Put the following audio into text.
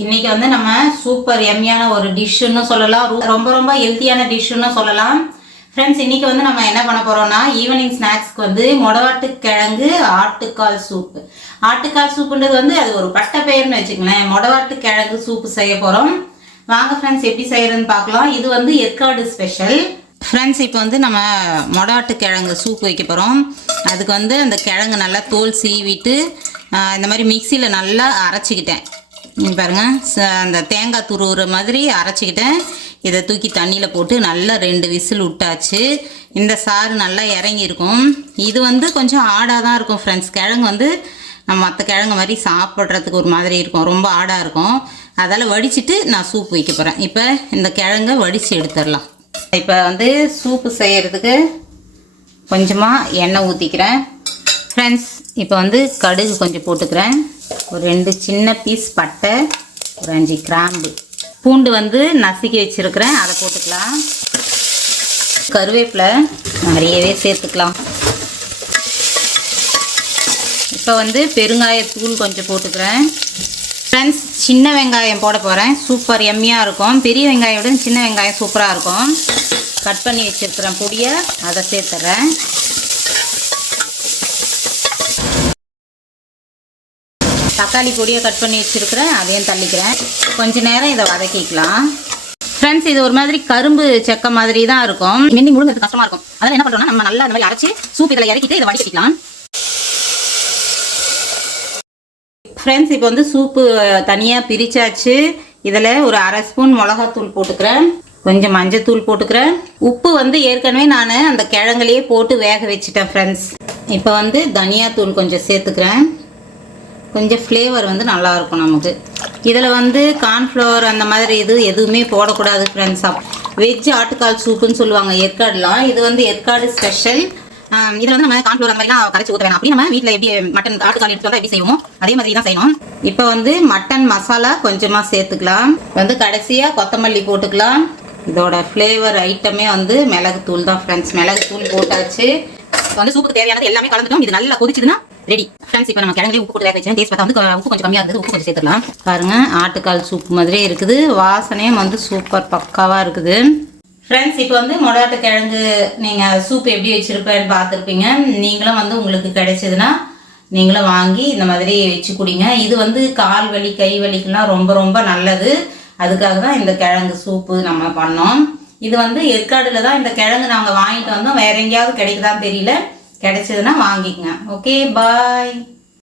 இன்னைக்கு வந்து நம்ம சூப்பர் எம்மியான ஒரு டிஷ்ஷுன்னு சொல்லலாம், ரொம்ப ரொம்ப ஹெல்த்தியான டிஷ்ஷுன்னு சொல்லலாம். ஃப்ரெண்ட்ஸ், இன்னைக்கு வந்து நம்ம என்ன பண்ண போறோம்னா ஈவினிங் ஸ்நாக்ஸ்க்கு வந்து மொடவாட்டு கிழங்கு ஆட்டுக்கால் சூப்பு. ஆட்டுக்கால் சூப்புன்றது வந்து அது ஒரு பட்ட பெயர்னு வச்சுக்கங்களேன். மொடவாட்டு கிழங்கு சூப்பு செய்ய போறோம். வாங்க ஃப்ரெண்ட்ஸ், எப்படி செய்யறதுன்னு பார்க்கலாம். இது வந்து ஏற்காடு ஸ்பெஷல். ஃப்ரெண்ட்ஸ், இப்போ வந்து நம்ம மொடவாட்டு கிழங்கு சூப் வைக்க போகிறோம். அதுக்கு வந்து அந்த கிழங்கு நல்லா தோல் சீவிட்டு இந்த மாதிரி மிக்சியில் நல்லா அரைச்சிக்கிட்டேன். பாருங்கள், அந்த தேங்காய் துருவுற மாதிரி அரைச்சிக்கிட்டேன். இதை தூக்கி தண்ணியில் போட்டு நல்லா 2 விசில் விட்டாச்சு. இந்த சாறு நல்லா இறங்கியிருக்கும். இது வந்து கொஞ்சம் ஆடாக தான் இருக்கும் ஃப்ரெண்ட்ஸ். கிழங்கு வந்து நம்ம மற்ற கிழங்கு மாதிரி சாப்பிட்றதுக்கு ஒரு மாதிரி இருக்கும், ரொம்ப ஆடாக இருக்கும். அதால் வடிச்சிட்டு நான் சூப் வைக்க போகிறேன். இப்போ இந்த கிழங்கை வடித்து எடுத்துடலாம். இப்போ வந்து சூப்பு செய்கிறதுக்கு கொஞ்சமாக எண்ணெய் ஊற்றிக்கிறேன் ஃப்ரெண்ட்ஸ். இப்போ வந்து கடுகு கொஞ்சம் போட்டுக்கிறேன். ஒரு 2 சின்ன பீஸ் பட்டை, ஒரு 5 கிராம்பு, பூண்டு வந்து நசுக்கி வச்சுருக்கிறேன், அதை போட்டுக்கலாம். கருவேப்பிலை நிறையவே சேர்த்துக்கலாம். இப்போ வந்து பெருங்காயத்தூள் கொஞ்சம் போட்டுக்கிறேன் ஃப்ரெண்ட்ஸ். சின்ன வெங்காயம் போட போகிறேன். சூப்பர் எம்மியாக இருக்கும். பெரிய வெங்காயோட சின்ன வெங்காயம் சூப்பராக இருக்கும். கட் பண்ணி வச்சுருக்கிறேன் பொடியை, அதை சேர்த்துறேன். தக்காளி பொடியை கட் பண்ணி வச்சுருக்கிறேன், அதையும் தள்ளிக்கிறேன். கொஞ்ச நேரம் இதை வதக்கிக்கலாம் ஃப்ரெண்ட்ஸ். இது ஒரு மாதிரி கரும்பு செக்க மாதிரி தான் இருக்கும். மின்னி முழுங்கிறது கஷ்டமாக இருக்கும். அதனால் என்ன பண்ணுறோம்னா நம்ம நல்லா அந்த மாதிரி அரைச்சி சூப் இதில் இறக்கிட்டு இதை வடிக்கலாம் ஃப்ரெண்ட்ஸ். இப்போ வந்து சூப்பு தனியாக பிரித்தாச்சு. இதில் ஒரு 1/2 ஸ்பூன் மிளகாத்தூள் போட்டுக்கிறேன், கொஞ்சம் மஞ்சத்தூள் போட்டுக்கிறேன். உப்பு வந்து ஏற்கனவே நான் அந்த கிழங்குலையே போட்டு வேக வச்சுட்டேன் ஃப்ரெண்ட்ஸ். இப்போ வந்து தனியாத்தூள் கொஞ்சம் சேர்த்துக்கிறேன். கொஞ்சம் ஃப்ளேவர் வந்து நல்லாயிருக்கும் நமக்கு. இதில் வந்து கார்ன்ஃப்ளவர் அந்த மாதிரி எதுவுமே போடக்கூடாது ஃப்ரெண்ட்ஸ். வெஜ் ஆட்டுக்கால் சூப்புன்னு சொல்லுவாங்க ஏற்காடுலாம். இது வந்து ஏற்காடு ஸ்பெஷல். இதில் வந்து நம்ம கார்ன்ஃப்ளவர் அந்த மாதிரிலாம் கரைச்சி ஊற்ற வேணாம். அப்படி நம்ம வீட்டில் எப்படி மட்டன் ஆட்டுக்கால் எடுத்து வந்தால் எப்படி செய்வோமோ அதே மாதிரி தான் செய்யணும். இப்போ வந்து மட்டன் மசாலா கொஞ்சமாக சேர்த்துக்கலாம். வந்து கடைசியாக கொத்தமல்லி போட்டுக்கலாம். இதோட ஃப்ளேவர் ஐட்டமே வந்து மிளகுத்தூள் தான் ஃப்ரெண்ட்ஸ். மிளகுத்தூள் போட்டாச்சு. இப்போ வந்து சூப்புக்கு தேவையானது எல்லாமே கலந்துட்டோம். இது நல்லா கொதிச்சுதுன்னா ரெடி ஃப்ரெண்ட்ஸ். இப்போ நம்ம கிழங்கு உப்பு போட்டு வேக வச்சேன். டேஸ்ட் பார்த்தா வந்து உப்பு கொஞ்சம் கம்மியாக இருந்தது, உப்பு கொஞ்சம் சேர்த்துக்கலாம். பாருங்க, ஆட்டுக்கால் சூப் மாதிரியே இருக்குது. வாசனையும் வந்து சூப்பர் பக்காவாக இருக்குது ஃப்ரெண்ட்ஸ். இப்போ வந்து மொடவாட்டு கிழங்கு நீங்கள் சூப் எப்படி வச்சுருப்பேன்னு பார்த்துருப்பீங்க. நீங்களும் வந்து உங்களுக்கு கிடைச்சதுன்னா நீங்களும் வாங்கி இந்த மாதிரி வச்சு குடிங்க. இது வந்து கால் வலி கை வலிக்கெல்லாம் ரொம்ப ரொம்ப நல்லது. அதுக்காக தான் இந்த கிழங்கு சூப்பு நம்ம பண்ணோம். இது வந்து ஏற்காடுல தான் இந்த கிழங்கு நாங்கள் வாங்கிட்டு வந்தோம். வேற எங்கேயாவது கிடைக்குதான்னு தெரியல. கிடைச்சதுன்னா வாங்கிக்கங்க. ஓகே, பாய்.